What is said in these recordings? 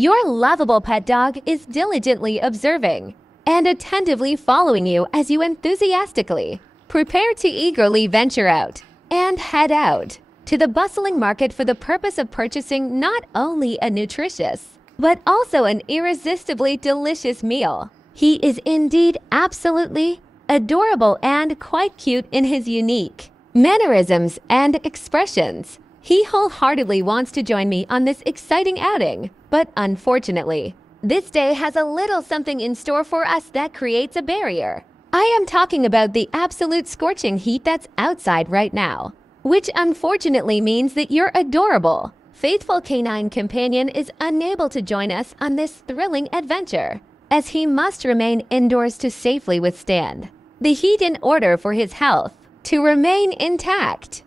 Your lovable pet dog is diligently observing and attentively following you as you enthusiastically prepare to eagerly venture out and head out to the bustling market for the purpose of purchasing not only a nutritious, but also an irresistibly delicious meal. He is indeed absolutely adorable and quite cute in his unique mannerisms and expressions. He wholeheartedly wants to join me on this exciting outing, but unfortunately, this day has a little something in store for us that creates a barrier. I am talking about the absolute scorching heat that's outside right now, which unfortunately means that your adorable, faithful canine companion is unable to join us on this thrilling adventure, as he must remain indoors to safely withstand the heat in order for his health to remain intact.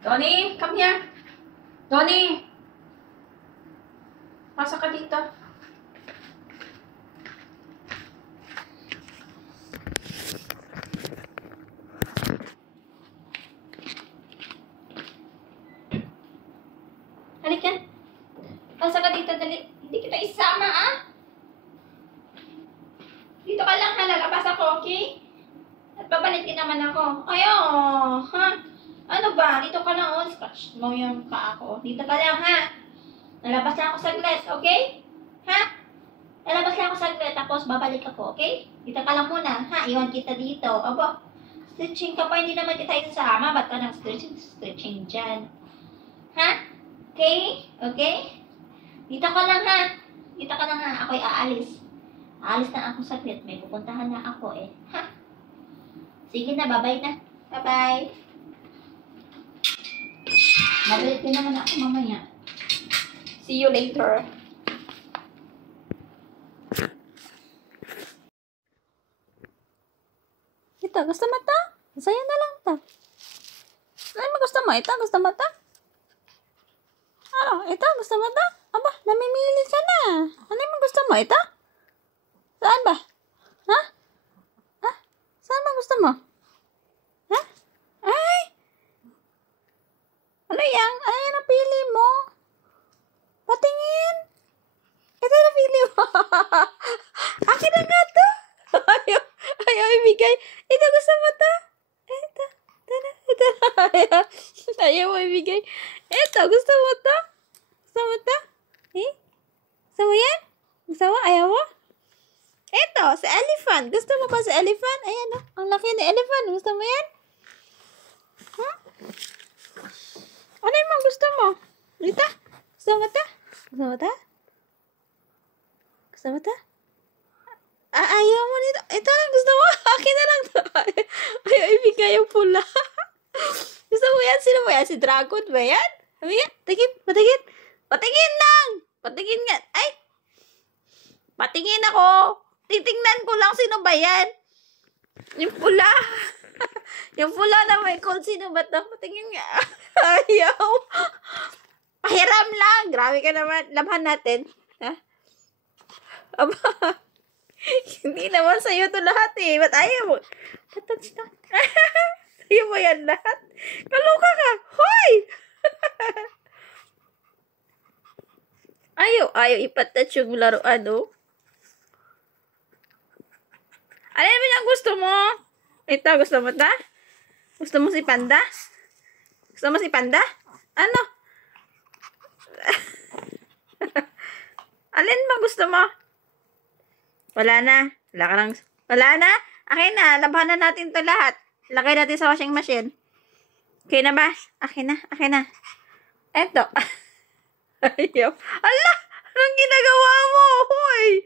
Donnie, come here. Donnie! Pasok ka dito. Halika. Pasok ka dito, dali. Hindi kita isama, ah. Dito ka lang, ha. Lalabas ako, okay? At babalik din naman ako. Ayo, ha? Ano ba? Dito ka lang, oh. Scratch mo yung paa ko. Dito ka lang, ha? Nalabas lang ako saglit, okay? Ha? Nalabas lang ako saglit, tapos babalik ako, okay? Dito ka lang muna, ha? Iwan kita dito. Aba, stretching ka pa, hindi naman kita isasama. Ba't ka nang stretching dyan? Ha? Okay? Okay? Dito ka lang, ha? Dito ka lang, ha? Ako'y aalis. Aalis na ako saglit. May pupuntahan na ako, eh. Ha? Sige na, bye-bye na. Bye-bye. Mabalik din naman ako mamaya. See you later. Ito, gusto mo ta? Sa'yo na lang ta. Ano mo gusto mo? Ito, gusto mo ta? Ano? Ito, gusto mo ta? Aba, namimili ka na. Ano mo gusto mo? Ito? Saan ba? Ha? Ha? Saan ba gusto mo? Ha? Ay! Ano yan? Ano yan ang pili mo? Patingin. Ito na pili mo. Akin na nga to. Ayaw ibigay. Ito gusto mo to? Ito. Ito na. Ayaw mo ibigay. Ito gusto mo to? Gusto mo to? Eh? Gusto mo yan? Gusto mo? Ayaw mo? Eto, si elephant. Gusto mo ba si elephant? Ayan, oh. Ang laki ni elephant. Gusto mo yan? Huh? Ano yung mga gusto mo? Rita? Gusto mo ta? Gusto mo ta? Gusto mo ta? Ayaw mo nito. Ito lang gusto mo. Akin na lang to. Ayaw ibigay yung pula. Gusto mo yan? Sino mo yan? Si Dragon ba yan? Sabi yan? Patingin. Patingin. Patingin lang. Patingin nga. Ay. Patingin ako. Titingnan ko lang sino ba yan. Yung pula. Yung pula na may cold. Sino ba to? Patingin nga. Ayaw. Pahiram lang. Grabe ka naman. Labhan natin. Ha? Aba. Hindi naman sa'yo to lahat eh. Ba't ayaw mo? Patouch na. Sa'yo mo yan lahat? Kaluka ka. Hoy! Ayaw ipatouch yung laruan, oh. Ano naman yung gusto mo? Ito, gusto mo ta? Gusto mo si Panda? Gusto mo si Panda? Ano? Alin ba gusto mo? Wala na. Wala ka lang. Wala na? Akin na. Labanan natin to lahat. Lagay natin sa washing machine. Okay na ba? Akin na. Akin na. Eto. Ayaw. Ala! Anong ginagawa mo? Hoy!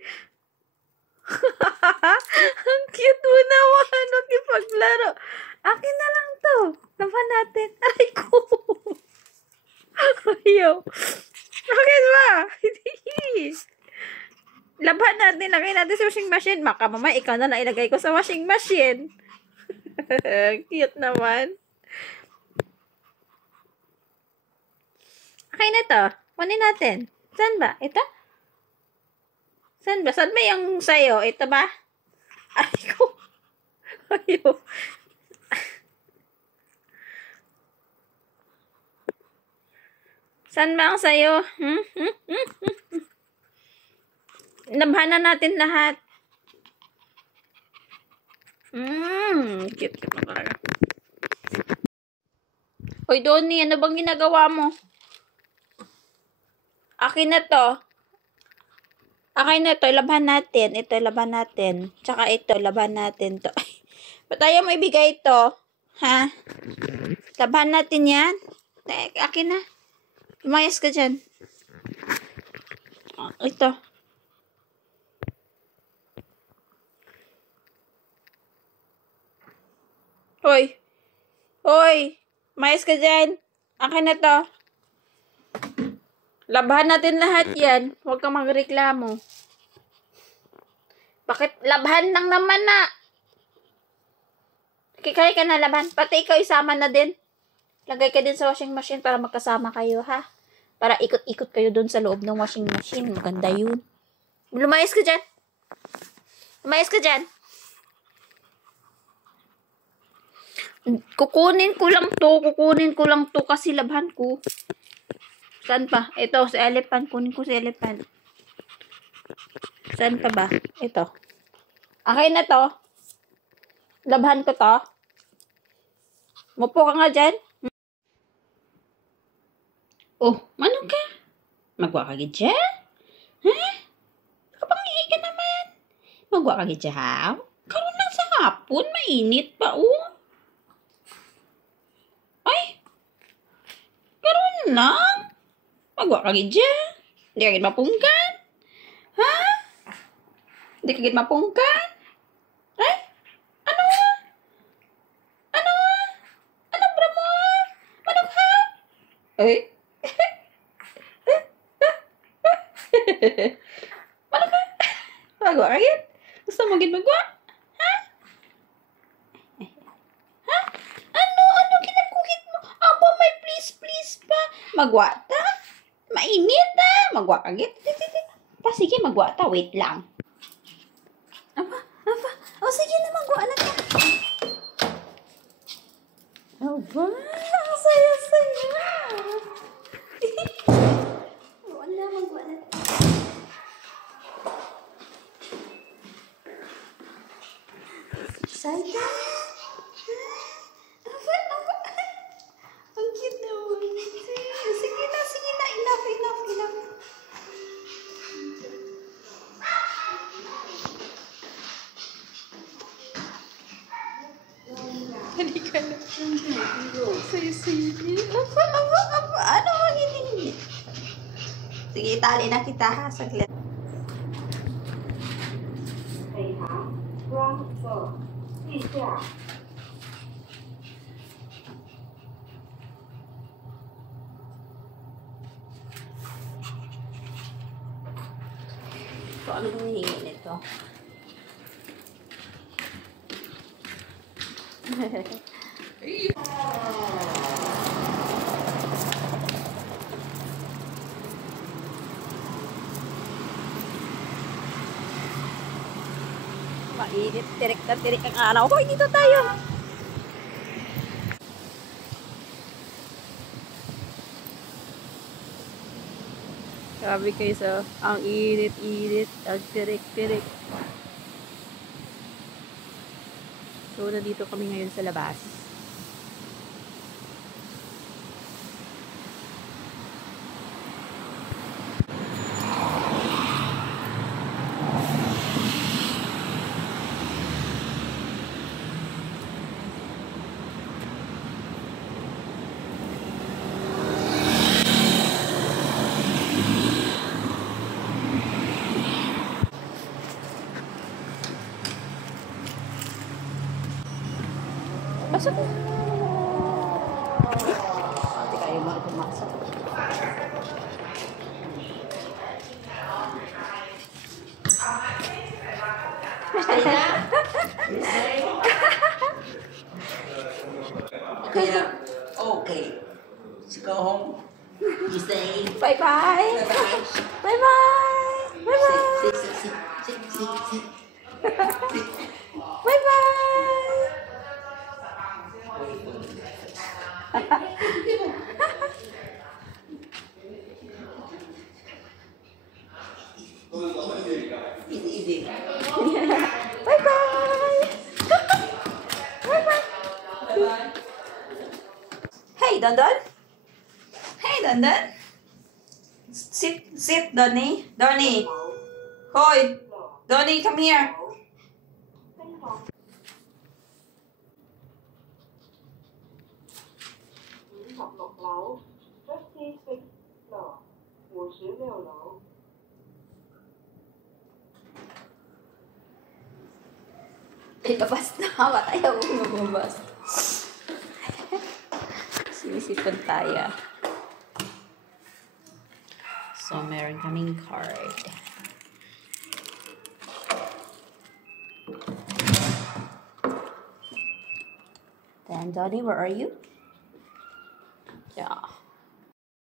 Ang cute mo naman. Makipaglaro. Akin na lang to. Laban natin. Aray ko. Ayaw. Bakit ba? Hindi. Laban natin. Lagay natin sa washing machine. Maka mama, ikaw na lang ilagay ko sa washing machine. Cute naman. Okay na to. Kunin natin. Saan ba? Ito? Saan ba? Saan ba yung sayo? Ito ba? Ay ko. Ayaw. Saan ba ang sayo? Nabhanan natin lahat. Cute mo talaga. Hoy, Donnie, ano bang ginagawa mo? Akin na to. Akin na to, laban natin. Ito, laban natin. Tsaka ito, laban natin to. Ba't ayaw mo ibigay ito? Ha? Laban natin yan. Akin na. Lumayas ka dyan. Ito. Hoy. Hoy. Lumayas ka dyan. Akin na to. Labahan natin lahat yan. Huwag kang magreklamo. Bakit? Labahan lang naman na. Kaya ka na laban. Pati ikaw isama na din. Lagay ka din sa washing machine para magkasama kayo, ha? Para ikot-ikot kayo dun sa loob ng washing machine. Maganda yun. Lumayas ka dyan. Lumayas ka dyan. Kukunin ko lang to kasi labhan ko. Saan pa? Ito, si elephant. Kunin ko si elephant. Saan pa ba? Ito. Akin na to. Labhan ko to. Mupo ka nga dyan. Oh, manong ka? Magwa ka gidya? Ha? Kapangihi ka naman. Magwa ka gidya, ha? Karoon lang sa hapon. Mainit pa, oh. Ay. Karoon lang. Magwa ka gidya. Hindi ka gid mapungkan. Ha? Hindi ka gid mapungkan. Ay? Ano? Ano? Ano bra mo? Manok ha? Ay? Manok ha? Magwa ka gid? Gusto mo gid magwa? Ha? Ha? Ano kinakukit mo? Aba, may please pa. Magwa ta? Mainit na. Magwa ka gid. Sige, magwa ta. Wait lang. Aba. O, sige na, magwa na ka. Aba, ang saya-saya. Magwa na. Saya. Aba. Ang cute naman. Sige na. Enough. Halika na. Sige. Apa. Ano bang hindi? Sige, itali na kita ha. Saglit. 北航光走地下。 So, ano bang hihingi nito? Mainit, tirik na tirik ang araw. Hoy, dito tayo! Grabe kayo sa ang init, ang tirik-tirik. So, nandito kami ngayon sa labas. Pasok na. Hindi kayo pumasok. Okay. Let's go home. You stay. Bye-bye. Bye-bye. Bye-bye. Bye-bye. Sit. Bye-bye. Easy. Bye-bye. Bye-bye. Hey, Dondon. Hey, Dondon. Sit, Donnie. Donnie. Hoy. Donnie, come here. 56楼，56 floor， 56楼。 Ilabas na. Ba't ayaw mo lumabas? Sinisipon tayo. So, meron kaming card. Then, Donnie, where are you? Yeah.